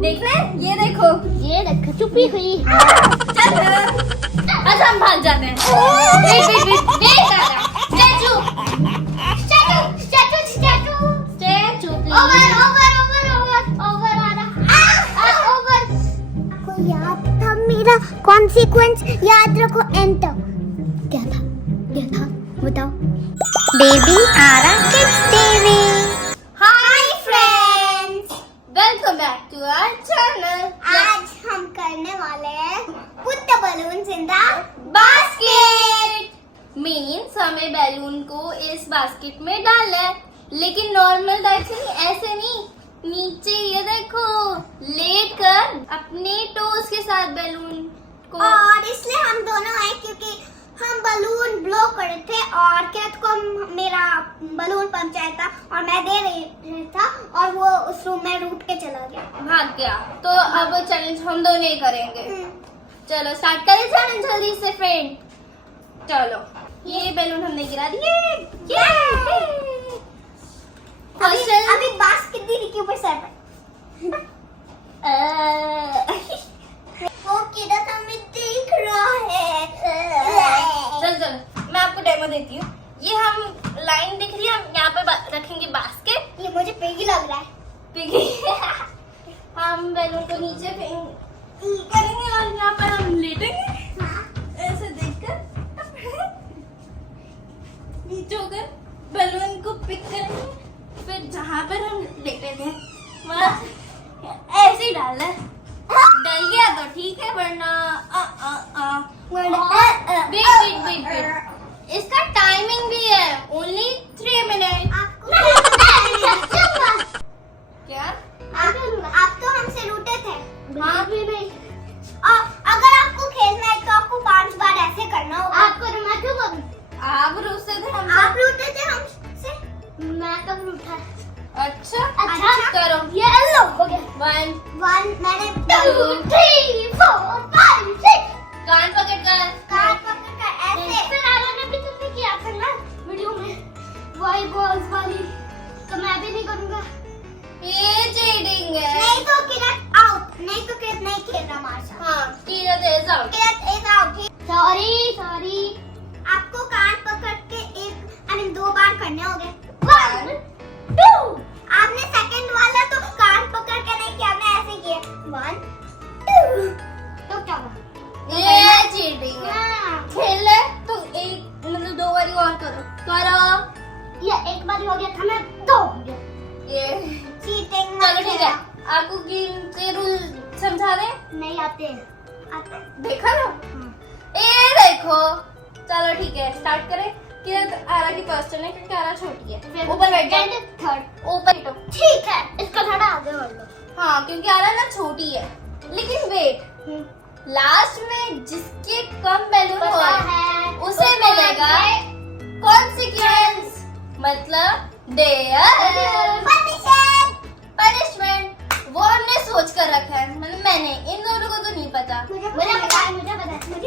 देखना है? ये देखो छुपी हुई। चल अच्छा हम भाग जाते हैं। वेट स्टैचू ओवर आ रहा। आपको याद था मेरा कॉन्सिक्वेंस? याद रखो, एंटर। क्या था बताओ। Baby Aara kids TV. Hi friends, welcome back to our channel. आज हम करने वाले हैं put the balloons in the basket means हमें बैलून को इस बास्केट में डालना है, लेकिन नॉर्मल टाइप से नहीं, ऐसे नहीं, नीचे ये देखो लेट कर अपने टोज के साथ बैलून को। और इसलिए हम दोनों आए क्योंकि हम बलून ब्लो कर रहे थे और किरत को मेरा बलून पंचायत था और मैं दे रही था और वो उस रूम में रूठ के चला गया, भाग गया। तो अब चैलेंज हम दोनों ही करेंगे। चलो स्टार्ट करें चैलेंज जल्दी से फ्रेंड। चलो ये बैलून हमने गिरा दिए। अभी बास्केट दीदी के ऊपर सर पे। वो किरत हमें देख रहा है। चल मैं आपको डेमो देती हूँ। ये हम लाइन दिख रही है, हम यहाँ पे रखेंगे बास्केट। ये मुझे पिगी लग रहा है। पिगी हम बैलून को नीचे करेंगे और यहाँ पर हम लेटेंगे ऐसे देखकर नीचे होकर बैलून को पिक करेंगे, फिर जहाँ पर हम लेटेंगे वहाँ ऐसे ही डालना है। डल गया तो ठीक है, वरना वेट इसका टाइमिंग भी है, ओनली 3 मिनट। क्या आप तो हमसे रूठे थे। हाँ भी नहीं। अगर आपको खेलना है तो आपको 5 बार ऐसे करना होगा। आपको मैं क्यों करूं? आप रूठे थे हम, आप रूठे थे हमसे। मैं कब रूठा? अच्छा करो। ये लो हो गया। 1 मैंने 2 3 4 5 6 कान पकड़ कर ऐसे। फिर आरा ने भी तुमने किया था ना वीडियो में, वही बॉल्स वाली। तो मैं भी नहीं करूंगा। ये चीटिंग है। नहीं तो किरत आउट, नहीं तो किरत नहीं खेल रहा हमारे साथ। हाँ किरत इज आउट। सॉरी आपको कान पकड़ के 2 बार करने होंगे। 1 2 आपने सेकंड वाला तो कान पकड़ के नहीं किया, आपने ऐसे किया। 1 2 तो क्या हुआ? ये चीटिंग है। खेले तो एक मतलब 2 बारी और करो। ये एक बार हो गया था, मैं 2 हो गया। ये चीटिंग। चलो ठीक है, आपको गेम के रूल समझा दें? नहीं आते। देखा ना? ये देखो। चलो ठीक है स्टार्ट करें। किरत आरा की फर्स्ट है क्योंकि आरा छोटी है। ऊपर बैठ जाओ। थर्ड ऊपर बैठो। ठीक है, इसको थोड़ा आगे बढ़ लो। हाँ क्योंकि आरा ना छोटी है। लेकिन वेट, लास्ट में जिसके कम बैलून हो उसे मिलेगा कॉन्सिक्वेंस, मतलब पनिशमेंट। वो हमने सोच कर रखा है, मतलब मैंने, इन दोनों को तो नहीं पता। मुझे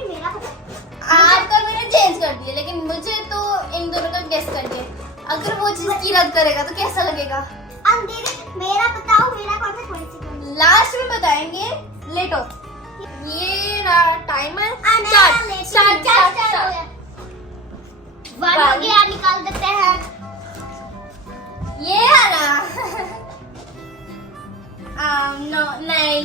मेरा पता। आपका मैंने चेंज कर दिया, लेकिन मुझे तो इन दोनों का गेस कर दिया। अगर वो चीज की रद्द करेगा तो कैसा लगेगा? मेरा बताओ, मेरा कौन सा कॉन्सिक्वेंस? लास्ट में बताएंगे। लेटो। ये टाइमर स्टार्ट। 1 हो गया, निकाल देते हैं। ये है ना? नो नहीं।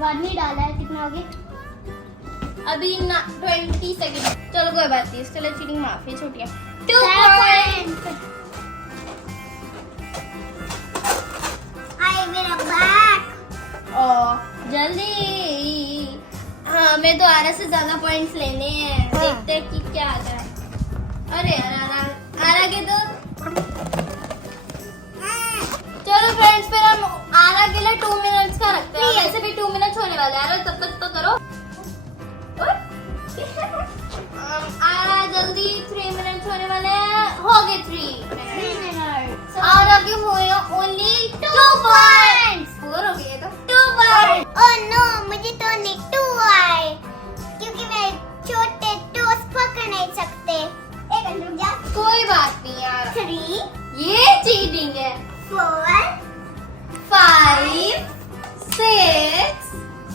1 नहीं डाला है। कितना हो गया? अभी ना 20 सेकंड। चलो कोई बात नहीं, इसके लिए चीटिंग माफ है, छोटी है। 2 पॉइंट। आई मेरा बैक। ओ जल्दी। हाँ मैं तो आरा से ज्यादा पॉइंट्स लेने हैं। देखते हैं कि क्या आता है। अरे यार आरा के तो। चलो फ्रेंड्स, फिर हम आरा के लिए 2 मिनट्स का रखते हैं। वैसे भी 2 मिनट्स होने वाले हैं। आरा तब तक तो करो। आरा जल्दी, 3 मिनट्स होने वाले हैं। हो गए 3 मिनट्स। आरा के हुए ओनली 2 पॉइंट्स। 4 हो गए तो 2 पॉइंट्स। ओह नो, मुझे तो नहीं 2 आए क्योंकि मैं छोटे टोस पकड़ नहीं सकते। एक मिनट रुक जा। कोई बात नहीं यार। 3 ये चीटिंग है। 4 5 6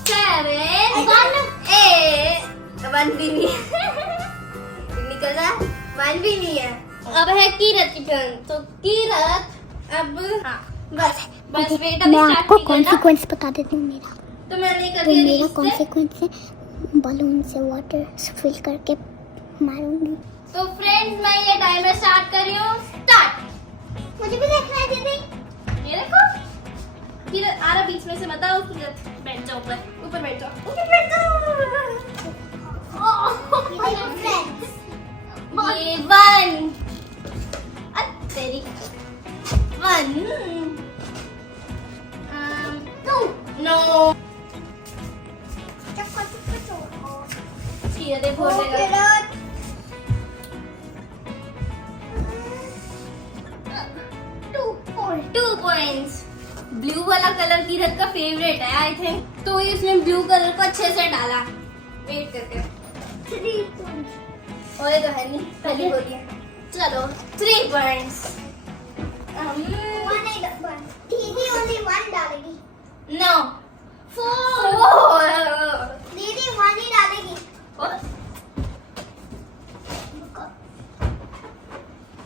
7 8 1 भी नहीं है। निकल रहा, 1 भी नहीं है। अब है कीरत की टर्न। तो कीरत अब हाँ बस बेटा मैं आपको कॉन्सिक्वेंस बता देती हूँ मेरा। तो मैंने कर तो दिया मेरा रीच से। कॉन्सिक्वेंस है बलून से वाटर फिल करके मारूंगी। तो फ्रेंड्स मैं ये टाइमर स्टार्ट कर रही हूँ। स्टार्ट। मुझे भी देखना है दीदी। ये देखो कीरत आ रहा बीच में से, बताओ कीरत बैठ जाओ ऊपर बैठ जाओ, ऊपर बैठ जाओ। ये 1 तेरी 1 नो कीरत एक और देगा। 2 पॉइंट्स। ब्लू वाला कलर कीरत का फेवरेट है आई थिंक, तो इसने ब्लू कलर को अच्छे से डाला। वेट करके 3 points। और ये तो है नहीं, पहले बोलिए। चलो 3 पॉइंट्स। दीदी only 1 डालेगी। नो 4 दीदी 1 ही डालेगी।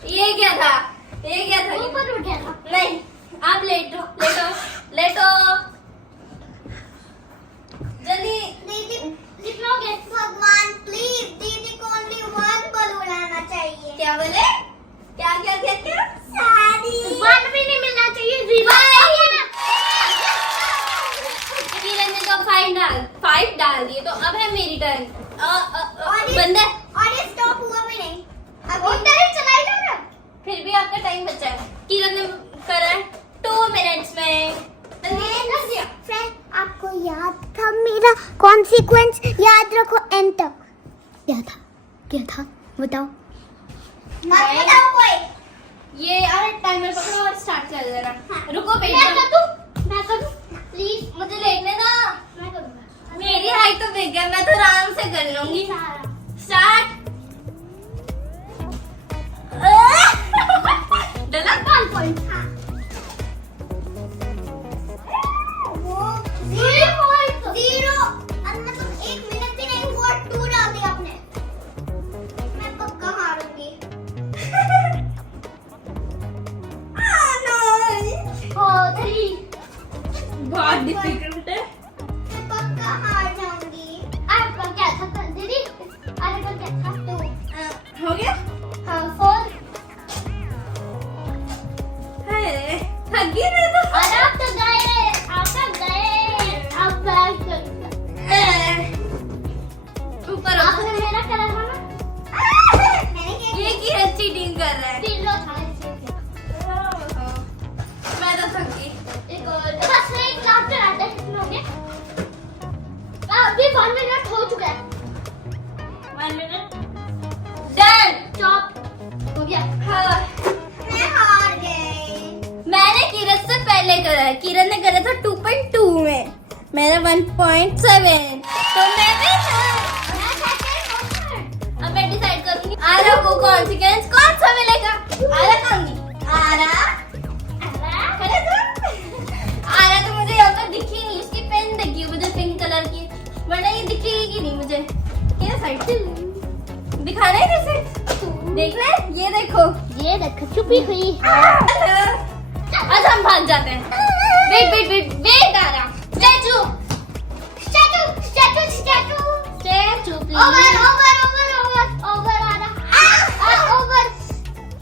ये क्या था, ये क्या था? ऊपर उठ गया था। नहीं आप लेटो लेटो लेटो जल्दी। दीदी कितना हो गया? भगवान प्लीज दीदी को only 1 बलून आना चाहिए। क्या बोले? क्या क्या क्या क्या? सारी 1 भी नहीं मिलना चाहिए। 0 किरण ने तो 5 डाल दिए। तो अब है मेरी टर्न। बंद है और ये स्टॉप हुआ भी नहीं। अब टाइम चलाई जा रहा। फिर भी आपका टाइम बचा है। किरण ने करा है 2 मिनट्स में। फ्रेंड आपको याद था मेरा कॉन्सिक्वेंस? याद रखो एंड तक। क्या था बताओ। मत बताओ कोई। ये अरे टाइमर पकड़ो और स्टार्ट कर देना। हाँ। रुको मैं कर दूं प्लीज। मुझे लेटने दो। मैं करूंगा। मेरी हाइट तो बिग है, मैं तो आराम से कर लूंगी। स्टार्ट। डला 1 पॉइंट। हाँ वो 0 पॉइंट 0 मतलब 1 मिनट भी नहीं हुआ 2 डाल दिया आपने। मैं पक्का हारूंगी। Oh, 3 बहुत डिफिकल्ट है। मैं पक्का हार जाऊंगी। आपका क्या था दीदी? आपका क्या था? 2 हो गया? हाँ 4। है थक गई मैं तो। और आप तो गए। अब बैक ऊपर आपने मेरा करा था ना। ये की चीटिंग कर रहा है। पिलो था। मैं तो थक गई। एक और बस एक लाफ्टर आता है। कितना हो गया? अभी 1 मिनट हो चुका है। 1 मिनट डन। स्टॉप हो गया। हाँ। मैं हार गई। मैंने किरण से पहले करा है। किरण ने करा था 2.2 में, मेरा 1.7। तो मैं अब मैं डिसाइड करूंगी आरा को कॉन्सिक्वेंस कौन सा मिलेगा। आरा कहूंगी आरा आरा तो मुझे यहाँ पर दिखी नहीं। उसकी पेन दिखी मुझे पिंक कलर की, वरना ये दिखेगी कि नहीं मुझे। क्या साइड से दिखाना है जैसे देखना है। ये देखो छुपी हुई। आज हम भाग जाते हैं। वेट आरा। Statue please. ओवर आ रहा। ओवर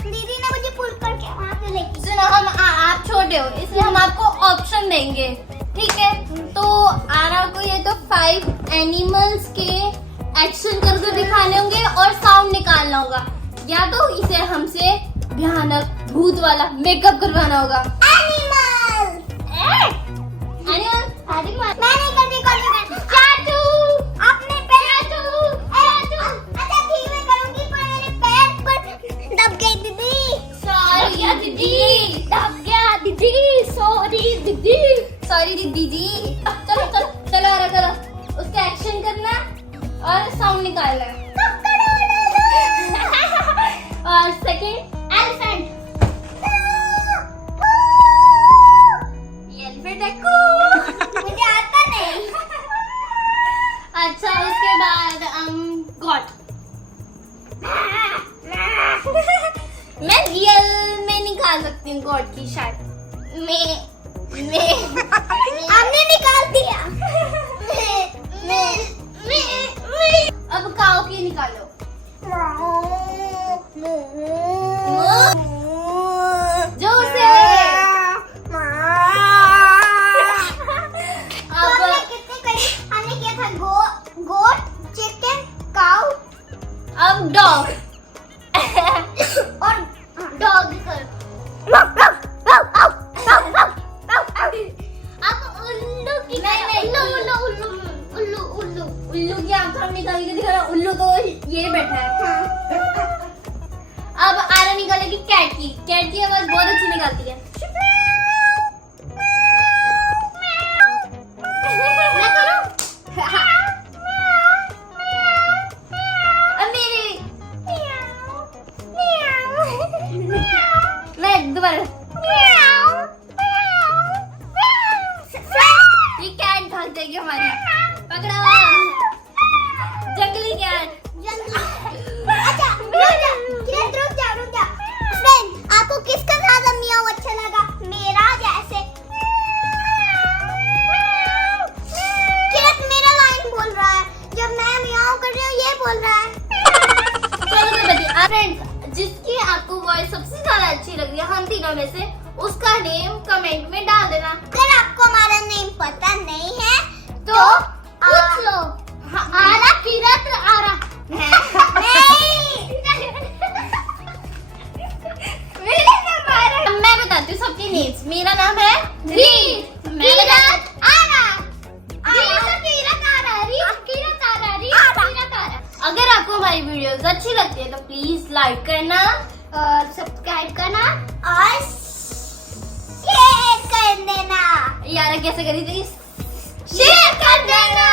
दीदी ने मुझे पुल करके वहां से लेके। सुनो आप छोटे हो इसलिए हम आपको ऑप्शन देंगे, ठीक है? तो आरा को ये तो 5 एनिमल्स के एक्शन करके दिखाने होंगे और साउंड निकालना होगा, या तो इसे हमसे भयानक भूत वाला मेकअप करवाना होगा। मैंने कर दी कॉन्फिडेंस। चाचू अपने पैर अच्छा धीमे करूंगी पर मेरे पैर पर दब गई दीदी। सॉरी दीदी। दब गया दीदी। सॉरी दीदी जी। चलो आरा करो। उसका एक्शन करना और साउंड निकालना है। और सेकंड एलिफेंट। गॉड की शायद। मैं हमने निकाल दिया। अब काओ की निकालो। जोर से। हमने किया था गोट, चिकन, काऊ, अब डॉग और डॉग कर। अब उल्लू की उल्लू की आंख हम निकाल के दिखा रहा। उल्लू तो ये बैठा है। अब आरा निकालेगी कैट की। कैट की आवाज बहुत अच्छी निकालती है। मैं करूं? अब मेरी मैं दोबारा। ये कैट भाग जाएगी हमारी। पकड़ो जंगली कैट। अच्छा रुक जा। फ्रेंड, आपको किसका ज्यादा मियाऊ अच्छा लगा? मेरा जैसे किरत मेरा लाइन बोल रहा है, जब मैं मियाऊ कर रही हूँ ये बोल रहा है। चलो मैं बताती। फ्रेंड्स, जिसकी आपको वॉइस सबसे ज्यादा अच्छी लग रही है हम तीनों में से, उसका नेम कमेंट में डाल देना। अगर आपको हमारा नेम पता नहीं है तो पूछ लो। आरा किरत आरा मैं बताती हूँ सबके नेम्स। मेरा नाम है रीत। किरत आरा। अगर आपको हमारी वीडियोस अच्छी लगती है तो प्लीज लाइक करना और सब्सक्राइब करना और शेयर कर देना। यार कैसे करी थी? शेयर कर देना।